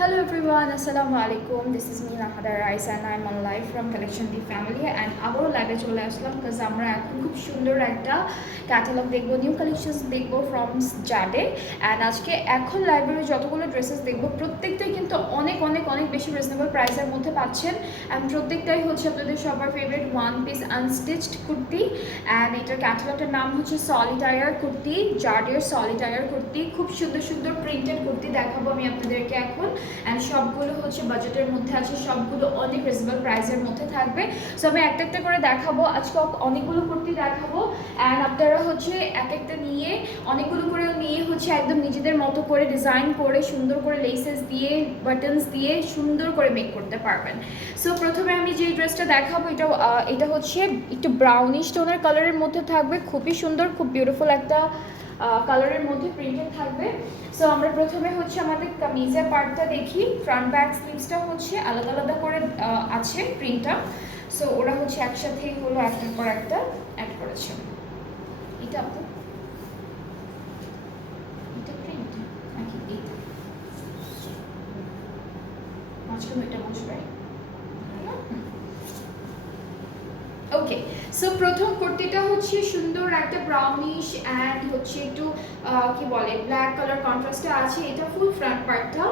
Hello everyone, Assalamu alaikum. This is me Nahada Rais and I'm on live from Collection D Family and আবারও লাইভে চলে আসলাম because আমরা এখন খুব সুন্দর একটা ক্যাটালগ দেখবো, নিউ কালেকশনস দেখবো ফ্রম জাডে। অ্যান্ড আজকে এখন লাইব্রেরি যতগুলো ড্রেসেস দেখবো প্রত্যেকটাই কিন্তু অনেক অনেক অনেক বেশি রিজনেবল প্রাইসের মধ্যে পাচ্ছেন। অ্যান্ড প্রত্যেকটাই হচ্ছে আপনাদের সবার favourite one piece unstitched kurti. And এটার ক্যাটালগটার নাম হচ্ছে সলিটায়ার কুর্তি, জাডের সলিটায়ার কুর্তি। খুব সুন্দর সুন্দর প্রিন্টেড কুর্তি দেখাবো আমি আপনাদেরকে এখন। অ্যান্ড সবগুলো হচ্ছে বাজেটের মধ্যে আছে, সবগুলো অনেক রিজনেবল প্রাইসের মধ্যে থাকবে। সো আমি একটা একটা করে দেখাবো আজকে, অনেকগুলো কুর্তি দেখাবো। অ্যান্ড আপনারা হচ্ছে এক একটা নিয়ে অনেকগুলো করে নিয়ে হচ্ছে একদম নিজেদের মতো করে ডিজাইন করে সুন্দর করে লেসেস দিয়ে বাটনস দিয়ে সুন্দর করে মেক করতে পারবেন। সো প্রথমে আমি যে ড্রেসটা দেখাবো এটা হচ্ছে একটু ব্রাউনিশ টোনের কালারের মধ্যে থাকবে, খুবই সুন্দর, খুব বিউটিফুল একটা কালারের মধ্যে প্রিন্টেড থাকবে। সো আমরা প্রথমে হচ্ছে আমাদের কামিজের পার্টটা দেখি। ফ্রন্ট ব্যাক স্লিভসটা হচ্ছে আলাদা আলাদা করে আছে প্রিন্টটা। সো ওরা হচ্ছে একসাথেই হলো একটার পর একটা অ্যাড করেছে। এটা আপু এটা প্রিন্ট নাকি এইটা মাঝখানে এটা বসবে। ওকে, সো প্রথম কুর্তিটা হচ্ছে সুন্দর একটা ব্রাউনিশ অ্যান্ড হচ্ছে একটু কি বলে ব্ল্যাক কালার কন্ট্রাস্টে আছে। এটা ফুল ফ্রন্ট পার্টটা।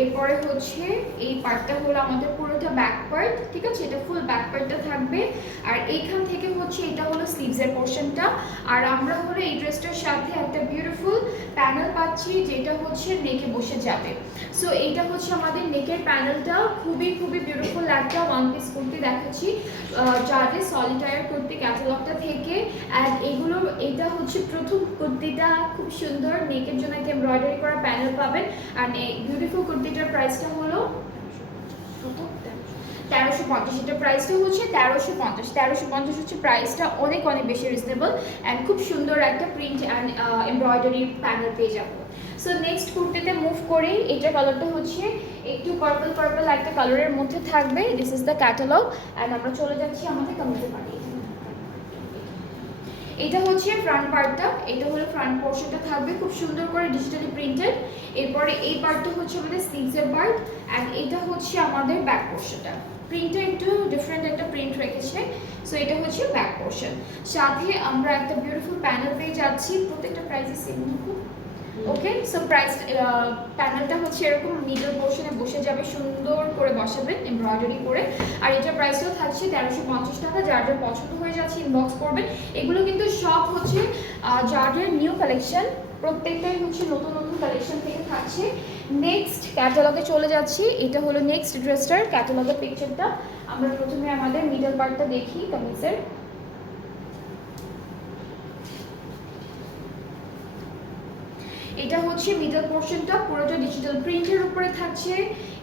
এরপরে হচ্ছে এই পার্টটা হলো আমাদের পুরোটা ব্যাক পার্ট, ঠিক আছে? এটা ফুল ব্যাক পার্টটা থাকবে। আর এইখান থেকে হচ্ছে এটা হলো স্লিভসের পোর্শনটা। আর আমরা হলো এই ড্রেসটার সাথে একটা বিউটিফুল প্যানেল পাচ্ছি যেটা হচ্ছে নেকে বসে যাবে। সো এইটা হচ্ছে আমাদের নেকের প্যানেলটা, খুবই খুবই বিউটিফুল একটা ওয়ান পিস কুর্তি দেখাচ্ছি যাদের সলিটায়ার কুর্তি ক্যাটালগটা থেকে। অ্যান্ড এটা হচ্ছে প্রথম কুর্তিটা, খুব সুন্দর নেকের জন্য একটা এমব্রয়ডারি করা প্যানেল পাবেন। আর এই বিউটিফুল কুর্তিটার প্রাইসটা হলো 1350। এটার প্রাইসটা হচ্ছে 1350 হচ্ছে প্রাইসটা, অনেক অনেক বেশি রিজনেবল। অ্যান্ড খুব সুন্দর একটা প্রিন্ট অ্যান্ড এমব্রয়ডারি প্যানেল পেয়ে যাবো। সো নেক্সট কুর্তিতে মুভ করি। এটার কালারটা হচ্ছে একটু পার্পল পার্পল একটা কালারের মধ্যে থাকবে। This is the catalogue. And আমরা চলে যাচ্ছি আমাদের কামিজের পার্টি। এটা হচ্ছে ফ্রন্ট পার্টটা, এটা হলো ফ্রন্ট পোর্শনটা থাকবে খুব সুন্দর করে ডিজিটালি প্রিন্টেড। এরপরে এই পার্টটা হচ্ছে আমাদের স্লিভসের পার্ট অ্যান্ড এটা হচ্ছে আমাদের ব্যাক পোর্শনটা। প্রিন্টটা একটু ডিফারেন্ট একটা প্রিন্ট রেখেছে। সো এটা হচ্ছে ব্যাক পোর্শন, সাথে আমরা একটা বিউটিফুল প্যানেল পেয়ে যাচ্ছি। প্রত্যেকটা প্রাইসে সেম। ওকে, সো প্রাইস প্যানেলটা হচ্ছে এরকম মিডল পোর্শনে বসে যাবে, সুন্দর করে বসাবেন এমব্রয়ডারি করে। আর এটার প্রাইসটাও থাকছে 1350 টাকা। যার যার পছন্দ হয়ে যাচ্ছে ইনবক্স করবেন। এগুলো কিন্তু সব হচ্ছে জার্ডের নিউ কালেকশন, প্রত্যেকটাই হচ্ছে নতুন নতুন কালেকশন থেকে থাকছে। নেক্সট ক্যাটালগে চলে যাচ্ছি। এটা হলো নেক্সট ড্রেসটার ক্যাটালগের পিকচারটা। আমরা প্রথমে আমাদের মিডল পার্টটা দেখি কামিজের। এটা হচ্ছে মিডল পোর্শনটা পুরোটা ডিজিটাল প্রিন্টের উপরে থাকছে।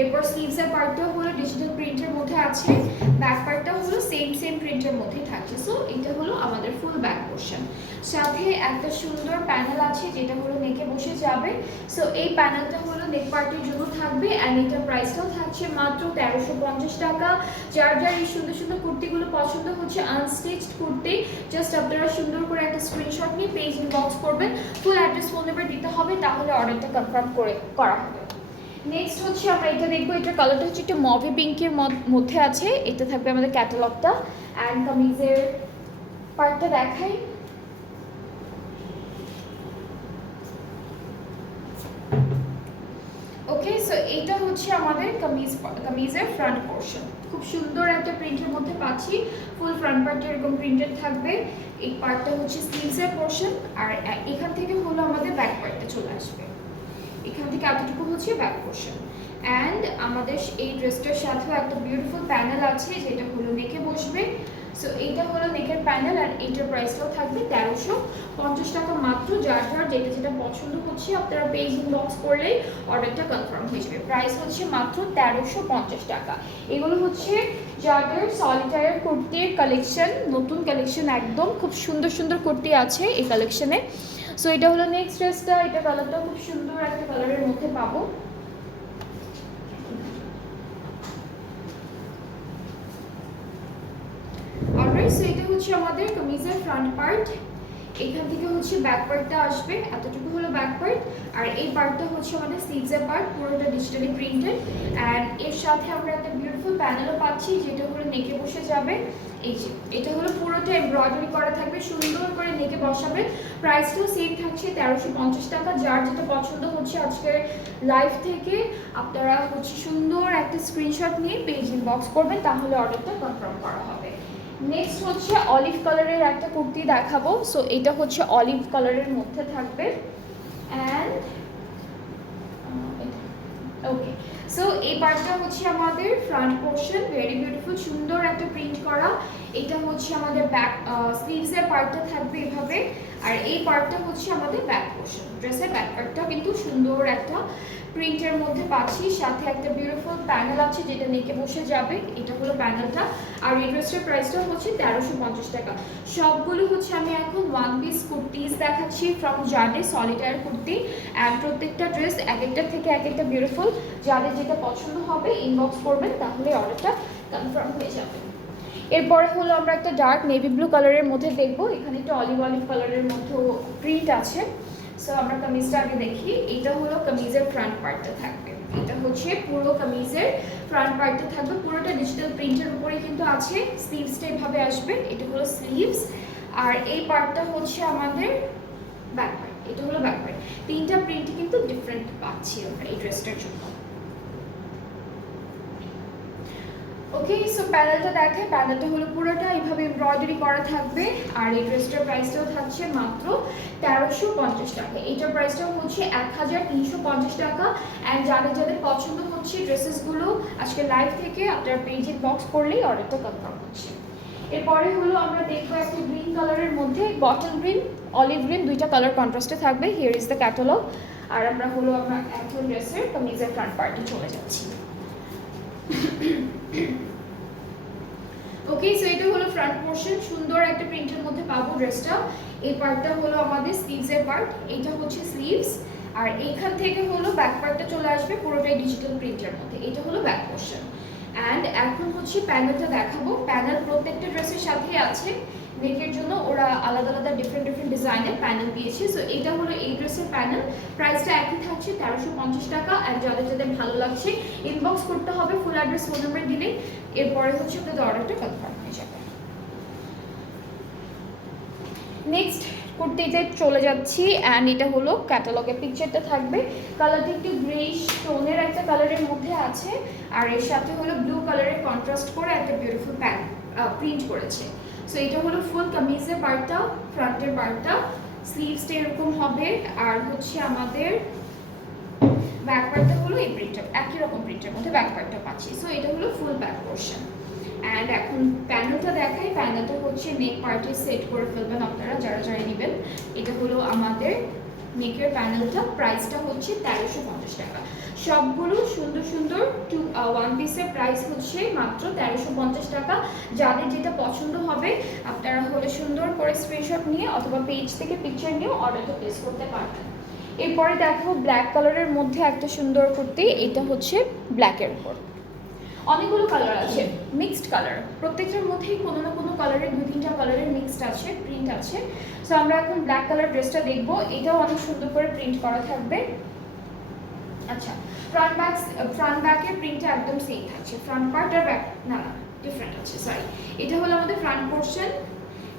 এরপর স্লিভসের পার্টটাও হলো ডিজিটাল প্রিন্টের মধ্যে আছে, ব্যাক পার্টটাও হলো সেম প্রিন্টের মধ্যেই থাকছে। সো এটা হলো আমাদের ফুল ব্যাক পোর্শন, সাথে একটা সুন্দর প্যানেল আছে যেটা হলো নেকে বসে যাবে। সো এই প্যানেলটা হলো নেক পার্টের জন্য থাকবে। অ্যান্ড এটার প্রাইসটাও থাকছে মাত্র 1350 টাকা। যার যার এই সুন্দর সুন্দর কুর্তিগুলো পছন্দ হচ্ছে আনস্টিচড কুর্তি, জাস্ট আপনারা সুন্দর করে একটা স্ক্রিনশট নিয়ে পেজ ইনবক্স করবেন। ফুল অ্যাড্রেস ফোন নাম্বার দিতে হবে, তাহলে অর্ডারটা কনফার্ম করা হবে। নেক্সট হচ্ছে আমরা এটা দেখবো। এটার কালারটা হচ্ছে একটু মভি পিঙ্কের মধ্যে আছে। এটা থাকবে আমাদের ক্যাটালগটা। অ্যান্ড কামিজের পার্টটা দেখাই। ওকে, সো এটা হচ্ছে আমাদের কামিজের ফ্রন্ট পোর্শন, খুব সুন্দর একটা প্রিন্টের মধ্যে পাচ্ছি। ফুল ফ্রন্ট পার্টটা এরকম প্রিন্টেড থাকবে। এই পার্টটা হচ্ছে স্লিভসের পোর্শন। আর এখান থেকে হলো আমাদের ব্যাক পার্টটা চলে আসবে। এখান থেকে এতটুকু হচ্ছে ব্যাক পোর্শন। অ্যান্ড আমাদের এই ড্রেসটার সাথেও একটা বিউটিফুল প্যানেল আছে যেটা হলো নেকে বসবে। সো এইটা হলো নেকের প্যানেল। আর এইটার প্রাইসটাও থাকবে 1350 টাকা মাত্র। যার যার যেটা যেটা পছন্দ হচ্ছে আপনারা পেজ ইনবক্স করলেই অর্ডারটা কনফার্ম হয়ে যাবে। প্রাইস হচ্ছে মাত্র 1350 টাকা। এগুলো হচ্ছে যাদের সলিটায়ার কুর্তির কালেকশন, নতুন কালেকশন একদম, খুব সুন্দর সুন্দর কুর্তি আছে এই কালেকশনে। সো এটা হলো নেক্সট ড্রেসটা। এটা কালারটা খুব সুন্দর একটা কালারের মধ্যে পাবো। অলরাইট, সো এটা হচ্ছে আমাদের কামিজের ফ্রন্ট পার্ট। এখান থেকে হচ্ছে ব্যাক পার্টটা আসবে, এতটুকু হলো ব্যাক পার্ট। আর এই পার্টটা হচ্ছে আমাদের স্লিভসের পার্ট, পুরোটা ডিজিটালি প্রিন্টেড। অ্যান্ড এর সাথে আমরা একটা বিউটিফুল প্যানেলও পাচ্ছি, যেটা হলো নেকে বসে যাবে। এই যে এটা হলো পুরোটা এমব্রয়ডারি করা থাকবে, সুন্দর করে নেকে বসাবে। প্রাইসটাও সেম থাকছে 1350 টাকা। যার যেটা পছন্দ হচ্ছে আজকের লাইভ থেকে আপনারা হচ্ছে সুন্দর একটা স্ক্রিনশট নিয়ে পেজ ইনবক্স করবেন, তাহলে অর্ডারটা কনফার্ম করা হবে। নেক্সট হচ্ছে অলিভ কালারের একটা কুর্তি দেখাবো। সো এটা হচ্ছে অলিভ কালারের মধ্যে থাকবে। অ্যান্ড ওকে, সো এই পার্টটা হচ্ছে আমাদের ফ্রন্ট পোর্শন, ভেরি বিউটিফুল, সুন্দর একটা প্রিন্ট করা। এটা হচ্ছে আমাদের ব্যাক স্লিভসের পার্টটা থাকবে এভাবে। আর এই পার্টটা হচ্ছে আমাদের ব্যাক পোর্শন, ড্রেসের ব্যাক পার্টটা কিন্তু সুন্দর একটা প্রিন্টের মধ্যে পাচ্ছি, সাথে একটা বিউটিফুল প্যানেল আছে যেটা নেকে বসে যাবে। এটা হলো প্যানেলটা। আর এই ড্রেসটার প্রাইসটা হচ্ছে 1350 টাকা। সবগুলো হচ্ছে আমি এখন ওয়ান পিস কুর্তিজ দেখাচ্ছি ফ্রম জার্ডে, সলিটায়ার কুর্তি। অ্যান্ড প্রত্যেকটা ড্রেস এক একটা থেকে এক একটা বিউটিফুল। যাদের যেটা পছন্দ হবে ইনবক্স করবেন, তাহলে অর্ডারটা কনফার্ম হয়ে যাবে। এরপরে হলো আমরা একটা ডার্ক নেভি ব্লু কালারের মধ্যে দেখবো। এখানে একটা অলিভ অলিভ কালারের মধ্যে প্রিন্ট আছে। সো আমরা কামিজটা আগে দেখি। এটা হলো কামিজের ফ্রন্ট পার্টটা থাকবে। এটা হচ্ছে পুরো কামিজের ফ্রন্ট পার্টটা থাকবে, পুরোটা ডিজিটাল প্রিন্টের উপরে কিন্তু আছে। স্লিভসটা এভাবে আসবে, এটা হলো স্লিভস। আর এই পার্টটা হচ্ছে আমাদের ব্যাক পার্ট, এটা হলো ব্যাক পার্ট। তিনটা প্রিন্ট কিন্তু ডিফারেন্ট পাচ্ছি আমরা এই ড্রেসটার জন্য। ওকে, সো প্যানেলটা দেখে, প্যানেলটা হলো পুরোটা এইভাবে এমব্রয়ডারি করা থাকবে। আর এই ড্রেসটার প্রাইসটাও থাকছে মাত্র 1350 টাকা। এইটার প্রাইসটাও হচ্ছে 1350 টাকা। অ্যান্ড যাদের যাদের পছন্দ হচ্ছে ড্রেসেসগুলো আজকে লাইভ থেকে আপনার পেজে বক্স করলেই অর্ডারটা কনফার্ম হচ্ছে। এরপরে হলো আমরা দেখবো একটা গ্রিন কালারের মধ্যে, বটল গ্রিন, অলিভ গ্রিন, দুইটা কালার কন্ট্রাস্টে থাকবে। Here is the catalogue. আর আমরা এখন ড্রেসের কামিজের ফ্রন্ট পার্টে চলে যাচ্ছি। ওকে, সো এটা হলো ফ্রন্ট পোর্শন, সুন্দর একটা প্রিন্টের মধ্যে পাবো ড্রেসটা। এই পার্টটা হলো আমাদের স্লিভসের পার্ট, এটা হচ্ছে স্লিভস। আর এইখান থেকে হলো ব্যাক পার্টটা চলে আসবে পুরোটাই ডিজিটাল প্রিন্টের মধ্যে, এটা হলো ব্যাক পোর্শন। অ্যান্ড এখন হচ্ছে প্যানেলটা দেখাবো। প্যানেল প্রত্যেকটা ড্রেসের সাথেই আছে। নেকের জন্য ওরা আলাদা আলাদা ডিফারেন্ট ডিজাইনের প্যানেল দিয়েছে। সো এটা হলো এই ড্রেসের প্যানেল। প্রাইসটা একই থাকছে 1350 টাকা। আর যাদের যাদের ভালো লাগছে ইনবক্স করতে হবে, ফুল অ্যাড্রেস ফোন নাম্বার দিলে এরপরে হচ্ছে আপনাদের অর্ডারটা কনফার্ম হয়ে যাবে। নেক্সট কুর্তিতে চলে যাচ্ছি। অ্যান্ড এটা হলো ক্যাটালগের পিকচারটা থাকবে। কালারটা একটু গ্রেইশ টোনের একটা কালারের মধ্যে আছে। আর এর সাথে হলো ব্লু কালারের কন্ট্রাস্ট করে একটা বিউটিফুল প্রিন্ট করেছে। সো এটা হলো ফুল কামিজের পার্টটা, ফ্রন্টের পার্টটা, স্লিভসটা এরকম হবে। আর হচ্ছে আমাদের ব্যাক পার্টটা হলো এই প্রিন্টার, একই রকম প্রিন্টের মধ্যে ব্যাক পার্টটা পাচ্ছি। সো এটা হলো ফুল ব্যাক পোর্শন। অ্যান্ড এখন প্যানেলটা দেখাই। প্যানেলটা হচ্ছে নেক পার্টে সেট করে ফেলবেন আপনারা যারা যারা নেবেন। এটা হলো আমাদের নেকের প্যানেলটা। প্রাইসটা হচ্ছে 1350 টাকা। সবগুলো সুন্দর সুন্দর ওয়ান পিসের প্রাইস হচ্ছে মাত্র 1350 টাকা। যাদের যেটা পছন্দ হবে আপনারা হলে সুন্দর করে স্ক্রিনশট নিয়ে অথবা পেজ থেকে পিকচার নিয়ে অর্ডারটা প্লেস করতে পারবেন। এরপরে দেখো ব্ল্যাক কালারের মধ্যে একটা সুন্দর কুর্তি। এটা হচ্ছে ব্ল্যাকের উপর অনেকগুলো কালার আছে, মিক্সড কালার, প্রত্যেকটার মধ্যেই কোনো না কোনো কালারের, 2-3টা কালারের মিক্সড আছে, প্রিন্ট আছে। সো আমরা এখন ব্ল্যাক কালার ড্রেসটা দেখবো। এটাও অনেক সুন্দর করে প্রিন্ট করা থাকবে। আচ্ছা, ফ্রন্ট ব্যাকের প্রিন্টটা একদম সেম থাকছে। ফ্রন্ট পার্ট আর ব্যাক না ডিফারেন্ট আছে, সরি। এটা হলো আমাদের ফ্রন্ট পোর্শন,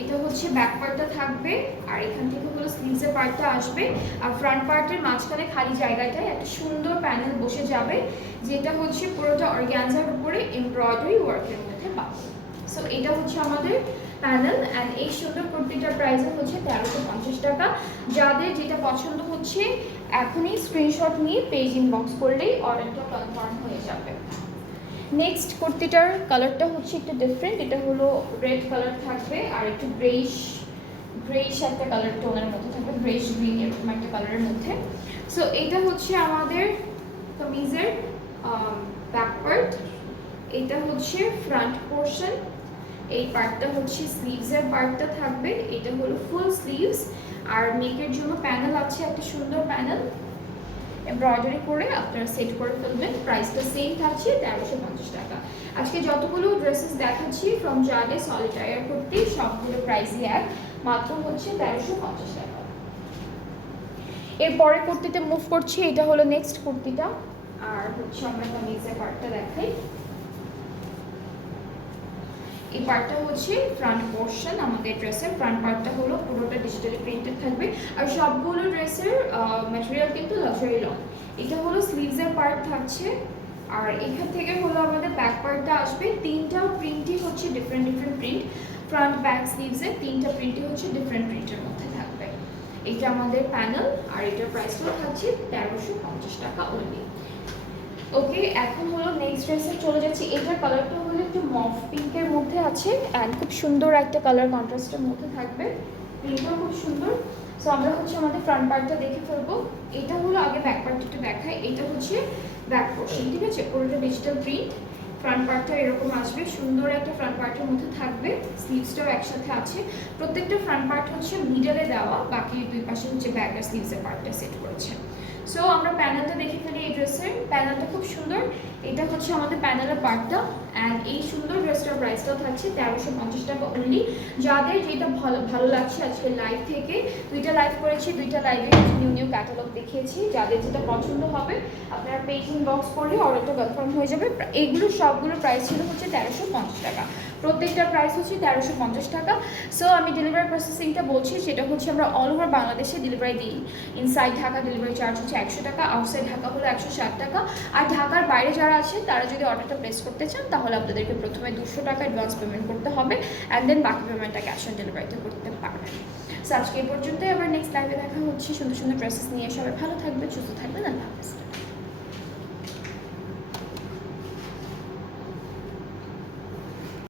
এটা হচ্ছে ব্যাক পার্টটা থাকবে। আর এখান থেকে হলো স্লিভসের পার্টটা আসবে। আর ফ্রন্ট পার্টের মাঝখানে খালি জায়গাটায় একটা সুন্দর প্যানেল বসে যাবে, যেটা হচ্ছে পুরোটা অর্গানজার উপরে এমব্রয়ডারি ওয়ার্কের মধ্যে পাবো। সো এটা হচ্ছে আমাদের প্যানেল। অ্যান্ড এই সুন্দর কুর্তিটার প্রাইস হচ্ছে 1350 টাকা। যাদের যেটা পছন্দ হচ্ছে এখনই স্ক্রিনশট নিয়ে পেজ ইনবক্স করলেই অর্ডারটা কনফার্ম হয়ে যাবে। নেক্সট কুর্তিটার কালারটা হচ্ছে একটু ডিফারেন্ট। এটা হলো রেড কালার থাকবে আর একটু গ্রেইশ একটা কালার টোনের মধ্যে থাকবে, গ্রেইশ গ্রিন এরকম একটা কালারের মধ্যে। সো এটা হচ্ছে আমাদের কামিজের ব্যাক পার্ট, এটা হচ্ছে ফ্রন্ট পোর্শন, এই পার্টটা হচ্ছে স্লিভসের পার্টটা থাকবে। এটা হলো ফুল স্লিভস। আর নেকের জন্য প্যানেল আছে, একটা সুন্দর প্যানেল এমব্রয়ডারি করে আপনারা সেট করে ফেলবেন। প্রাইসটা সেম থাকছে 1350 টাকা। আজকে যতগুলো ড্রেসেস দেখাচ্ছি ফ্রম জার্ডে, সলিটায়ার কুর্তি, সবগুলো প্রাইসই এক। মাত্র হচ্ছে 1350 টাকা। এরপরে কুর্তিতে মুভ করছি, এটা হলো নেক্সট কুর্তিটা। আর হচ্ছে আমরা কামিজের পার্টটা দেখাই। এই পার্টটা হচ্ছে ফ্রন্ট পোর্শন, আমাদের ড্রেসের ফ্রন্ট পার্টটা হলো পুরোটা ডিজিটালি প্রিন্টেড থাকবে। আর সবগুলো ড্রেসের ম্যাটেরিয়াল কিন্তু লাক্সারি লং। এটা হলো স্লিভসের পার্ট থাকছে। আর এখান থেকে হলো আমাদের ব্যাক পার্টটা আসবে। তিনটা প্রিন্টই হচ্ছে ডিফারেন্ট প্রিন্ট, ফ্রন্ট ব্যাক স্লিভসে তিনটা প্রিন্টই হচ্ছে ডিফারেন্ট প্রিন্টের মধ্যে থাকবে। এটা আমাদের প্যানেল, আর এটার প্রাইসটাও থাকছে 1350 টাকা অনলি। ওকে, এখন হলো নেক্সট ড্রেসে চলে যাচ্ছি। এটার কালারটা হলো একটু মফ পিঙ্কের মধ্যে আছে, অ্যান্ড খুব সুন্দর একটা কালার কন্ট্রাস্টের মধ্যে থাকবে। প্রিন্টটাও খুব সুন্দর। সো আমরা হচ্ছে আমাদের ফ্রন্ট পার্টটা দেখে ফেলবো। এটা হলো আগে ব্যাক পার্টটা একটু দেখাই। এটা হচ্ছে ব্যাক পোর্শন, ঠিক আছে, পুরোটা ডিজিটাল প্রিন্ট। ফ্রন্ট পার্টটা এরকম আসবে, সুন্দর একটা ফ্রন্ট পার্টের মধ্যে থাকবে। স্লিভসটাও একসাথে আছে। প্রত্যেকটা ফ্রন্ট পার্ট হচ্ছে মিডলে দেওয়া, বাকি দুই পাশে হচ্ছে ব্যাক আর স্লিভসের পার্টটা সেট করেছে। সো আমরা প্যানেলটা দেখে ফেলি। এই ড্রেসের প্যানেলটা খুব সুন্দর। এটা হচ্ছে আমাদের প্যানেলের পার্টটা, অ্যান্ড এই সুন্দর ড্রেসটার প্রাইসটাও থাকছে 1350 টাকা অনলি। যাদের যেটা ভালো লাগছে, আজকে লাইভ থেকে দুইটা লাইভ করেছি, দুইটা লাইভে নিউ ক্যাটালগ দেখিয়েছি। যাদের যেটা পছন্দ হবে আপনারা পেজ ইনবক্স করলে অর্ডারটা কনফার্ম হয়ে যাবে। এগুলো সবগুলো প্রাইস ছিল হচ্ছে 1350 টাকা। প্রত্যেকটা প্রাইস হচ্ছে 1350 টাকা। সো আমি ডেলিভারি প্রসেসিংটা বলছি, সেটা হচ্ছে আমরা অল ওভার বাংলাদেশে ডেলিভারি দিই। ইনসাইড ঢাকা ডেলিভারি চার্জ হচ্ছে 100 টাকা, আউটসাইড ঢাকা হলো 160 টাকা। আর ঢাকার বাইরে যারা আছেন তারা যদি অর্ডারটা প্লেস করতে চান তাহলে আপনাদেরকে প্রথমে 200 টাকা অ্যাডভান্স পেমেন্ট করতে হবে, অ্যান্ড দেন বাকি পেমেন্টটা ক্যাশ অন ডেলিভারিতে করতে পারবেন। সো আজকে এই পর্যন্তই। আবার নেক্সট লাইভে দেখা হচ্ছে সুন্দর সুন্দর ড্রেসেস নিয়ে। সবাই ভালো থাকবে, সুস্থ থাকবেন, আল্লাহ হাফেজ।